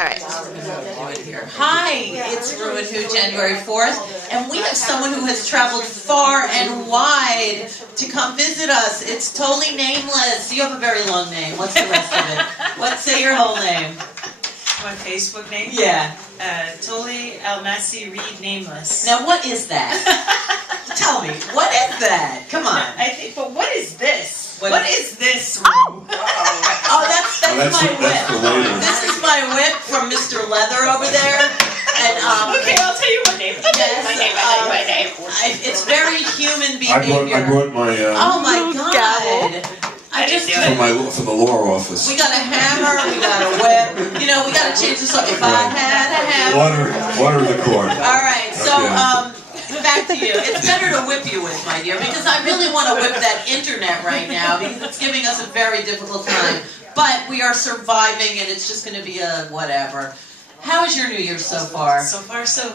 All right. Hi, it's ReW WhO, January 4th, and we have someone who has traveled far and wide to come visit us. It's ToLi NaMeLeSS. You have a very long name. What's the rest of it? Say your whole name. My Facebook name? Yeah. ToLi NaMeLeSS. Now, what is that? Tell me, what is that? Come on. But what is this? What is this? Oh, that's my whip. This is my whip from Mr. Leather over there. And, okay, I'll tell you my name. My name. It's very human behavior. I brought my. Oh my God! For the law office. We got a hammer. We got a whip. You know, we got to change this up. If I had a hammer. Water the cord. All right. So, back to you. It's better to whip you with, my dear, because I really want to whip that internet right now because it's giving us a very difficult time. But we are surviving, and it's just going to be a whatever. How is your New Year so far? So far, so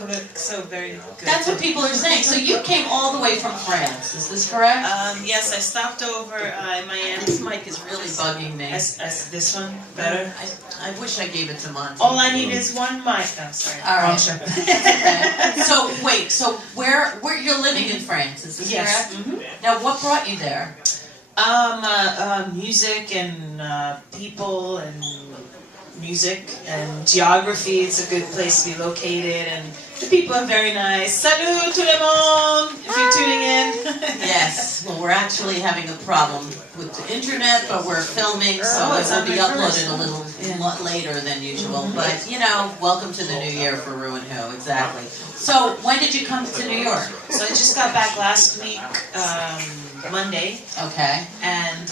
very good. That's what people are saying. So you came all the way from France, is this correct? Yes, I stopped over in Miami. This mic is really bugging me. This one better? I wish I gave it to Monty. All I need is one mic. I'm sorry. All right. Okay. So wait. So where you're living in France? Is this correct? Mm-hmm. Now, what brought you there? Music and people and music and geography. It's a good place to be located, and the people are very nice. Salut tout le monde! If you're tuning in. Yes. Well, we're actually having a problem with the internet, but we're filming, so it will be uploaded a little later than usual. But you know, welcome to the new year for ReW WhO. Exactly. So, when did you come to New York? So I just got back last week, Monday. Okay. And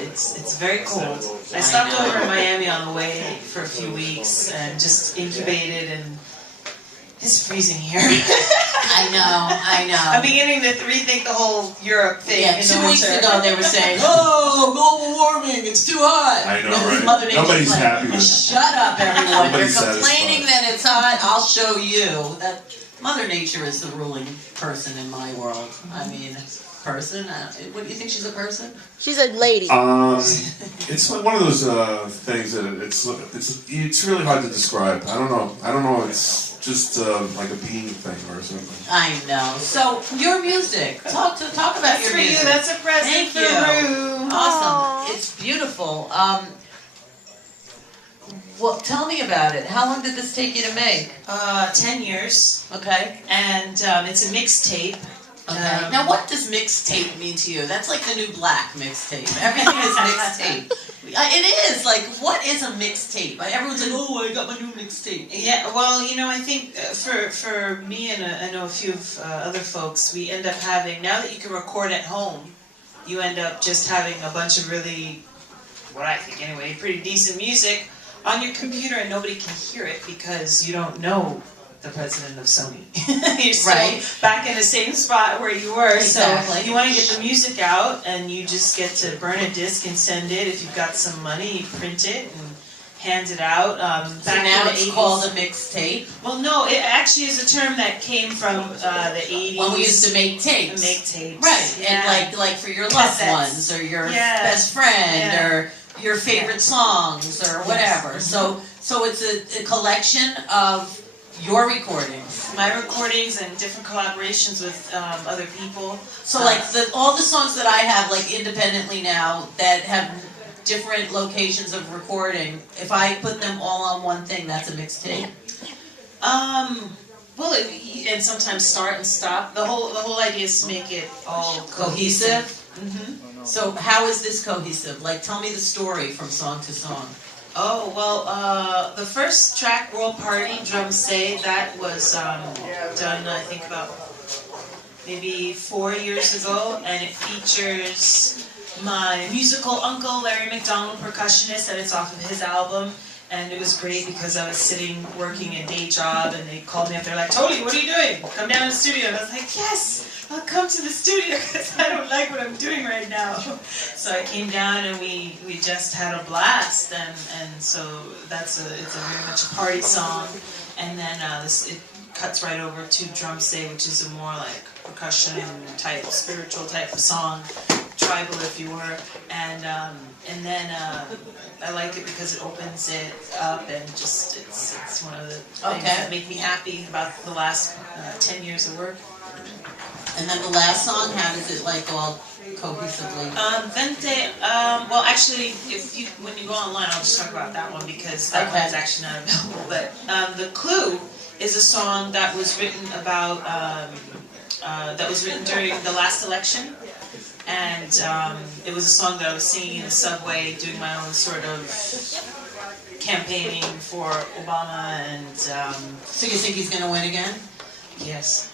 it's very cold. I stopped over in Miami on the way for a few weeks and just incubated, and it's freezing here. I know. I'm beginning to rethink the whole Europe thing. Yeah, 2 weeks ago they were saying, "Oh, global warming, it's too hot." I know, right? right? Nobody's happy with it. Shut up, everyone. You're Nobody's complaining that it's hot. I'll show you that Mother Nature is the ruling person in my world. I mean, person? What do you think? She's a person? She's a lady. It's one of those things that it's really hard to describe. I don't know. It's just like a being thing or something. I know. So your music. Talk about your music. That's a present for ReW. Awesome. It's beautiful. Well, tell me about it. How long did this take you to make? 10 years. Okay. And it's a mixtape. Okay. Now, what does mixtape mean to you? That's like the new black mixtape. Everything is mixtape. It is. Like, what is a mixtape? Everyone's like, oh, I got my new mixtape. Yeah, well, you know, I think for me and I know a few other folks, we end up having, now that you can record at home, you end up just having a bunch of really, what I think anyway, pretty decent music on your computer, and nobody can hear it because you don't know the president of Sony. You're still back in the same spot where you were. Exactly. So you want to get the music out, and you just get to burn a disc and send it. If you've got some money, you print it and hand it out. So now it's called a mixtape? Well, no, it actually is a term that came from the 80s. When we used to make tapes. Make tapes. Right. Yeah. And like for your loved ones, or your best friend, or your favorite songs, or whatever. So it's a collection of your recordings. My recordings and different collaborations with other people. So like all the songs that I have, like independently now, that have different locations of recording, if I put them all on one thing, that's a mixtape? Well, and sometimes start and stop. The whole idea is to make it all cohesive. Mm-hmm. So how is this cohesive? Like, tell me the story from song to song. Oh, well, the first track, World Party, Drum Say, that was done, I think, about maybe 4 years ago, and it features my musical uncle, Larry McDonald, percussionist, and it's off of his album. And it was great because I was sitting working a day job, and they called me up. They're like, "ToLi, what are you doing? Come down to the studio." And I was like, "Yes, I'll come to the studio because I don't like what I'm doing right now." So I came down, and we just had a blast, and so it's a very much a party song. And then it cuts right over to Drum Say, which is a more like percussion type, spiritual type of song. tribal, if you were, and then I like it because it opens it up and just it's one of the things that make me happy about the last 10 years of work. And then the last song, how does it like all cohesively? Vente, well actually, when you go online, I'll just talk about that one because that one is actually not available. But the Clue is a song that was written about, during the last election. And it was a song that I was singing in the subway, doing my own sort of campaigning for Obama and... So you think he's going to win again? Yes.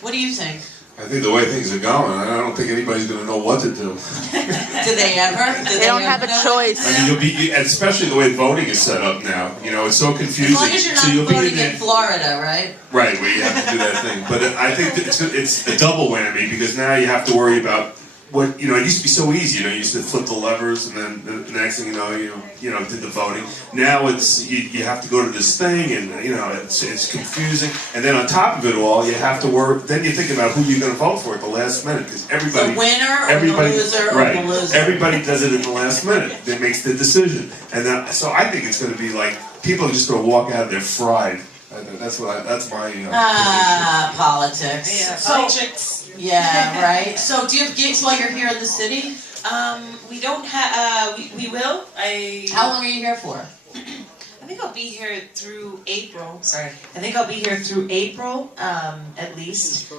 What do you think? I think the way things are going, I don't think anybody's going to know what to do. Do they ever? They don't have a choice. I mean, you'll be, especially the way voting is set up now. You know, it's so confusing. As long as you're not you'll voting be in Florida, right? Right, where you have to do that thing. But I think that it's a double whammy because now you have to worry about what, you know, it used to be so easy. You know, you used to flip the levers and then the next thing you know, did the voting. Now it's, you have to go to this thing and, you know, it's confusing. And then on top of it all, you have to work, then you think about who you're going to vote for at the last minute because everybody... The winner or the loser or the loser. Everybody does it at the last minute. That makes the decision. And then, so I think it's going to be like, people are just going to walk out of there fried. That's my prediction. Politics. Yeah, so, politics. Yeah, right. So do you have gigs while you're here in the city? We don't have, we will. How long are you here for? I think I'll be here through April. Sorry. I think I'll be here through April, at least.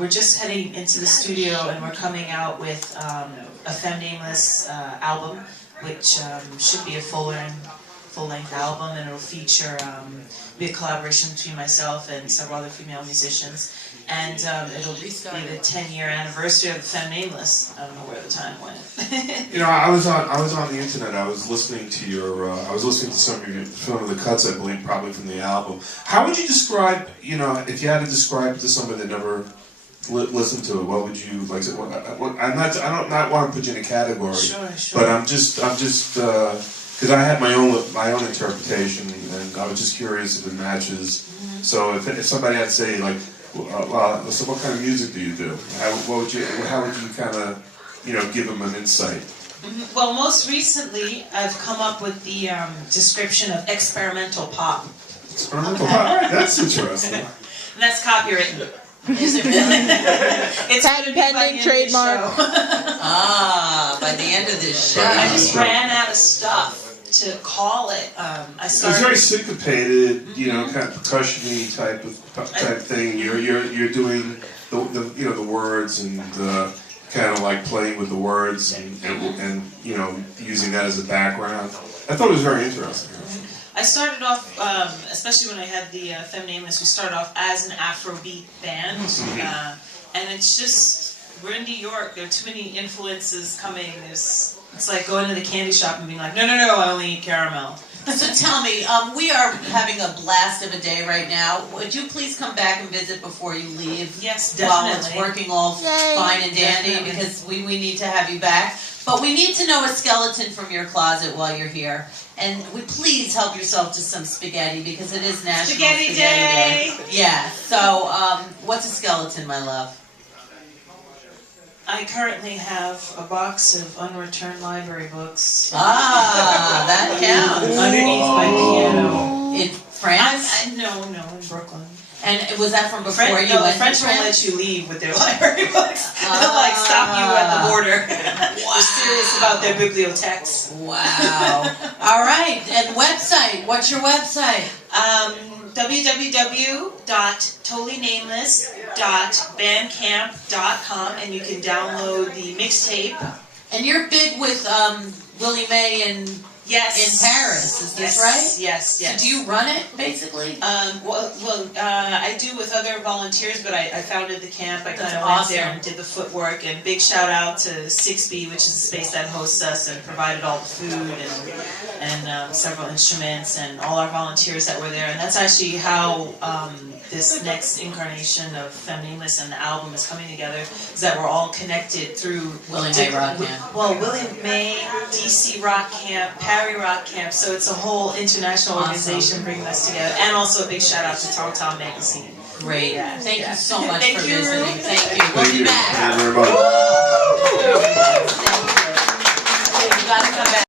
We're just heading into the studio and we're coming out with a Femme NaMeLeSS album, which should be a full-length album, and it'll feature be a collaboration between myself and several other female musicians. And it'll be the 10-year anniversary of the Femme NaMeLeSS. I don't know where the time went. You know, I was on the internet. I was listening to your. I was listening to some of the cuts, I believe, probably from the album. How would you describe? You know, if you had to describe it to somebody that never listened to it, what would you like? I don't want to put you in a category. Sure. But I'm just because I had my own interpretation, and I was just curious if it matches. So if somebody had to say like. So what kind of music do you do? How would you kind of, you know, give them an insight? Well, most recently, I've come up with the description of experimental pop. Experimental pop? All right, that's interesting. And that's copywritten. Is it really? It's patent pending, trademark. By the end of this show. I just ran out of stuff to call it. It's very syncopated, you know, kind of percussion-y type thing. You're doing the words and kind of like playing with the words and you know, using that as a background. I thought it was very interesting. I started off, especially when I had the Femme NaMeLeSS, we started off as an Afrobeat band, and it's just, we're in New York, there are too many influences coming. It's like going to the candy shop and being like, no, I only eat caramel. So tell me, we are having a blast of a day right now. Would you please come back and visit before you leave? Yes, definitely. While it's working all fine and dandy, Definitely. because we need to have you back. But we need to know a skeleton from your closet while you're here. And please help yourself to some spaghetti, because it is National Spaghetti Day. Yeah, so what's a skeleton, my love? I currently have a box of unreturned library books. Ah, that counts. Underneath my piano. In France? No, in Brooklyn. And was that from before you the went French to won't France? let you leave with their library books. They'll like stop you at the border. They're serious about their bibliotheques. Wow. All right, and website. What's your website? www.ToLiNaMeLeSS.bandcamp.com, and you can download the mixtape. And you're big with Willie Mae in Paris, is this right? Yes. So do you run it, basically? I do with other volunteers, but I founded the camp. I kind of went there and did the footwork. And big shout out to 6B, which is a space that hosts us and provided all the food and several instruments and all our volunteers that were there. And that's actually how this next incarnation of Femme NaMeLeSS and the album is coming together, is that we're all connected through Willie Mae Rock Camp. Well, Willie Mae, DC Rock Camp, Paris Rock Camp, so it's a whole international organization bringing us together. And also a big shout out to ToLi Magazine. Great. Thank you so much Thank for you. visiting. Thank you. We'll Thank be you. back. Thank you very much. You gotta come back.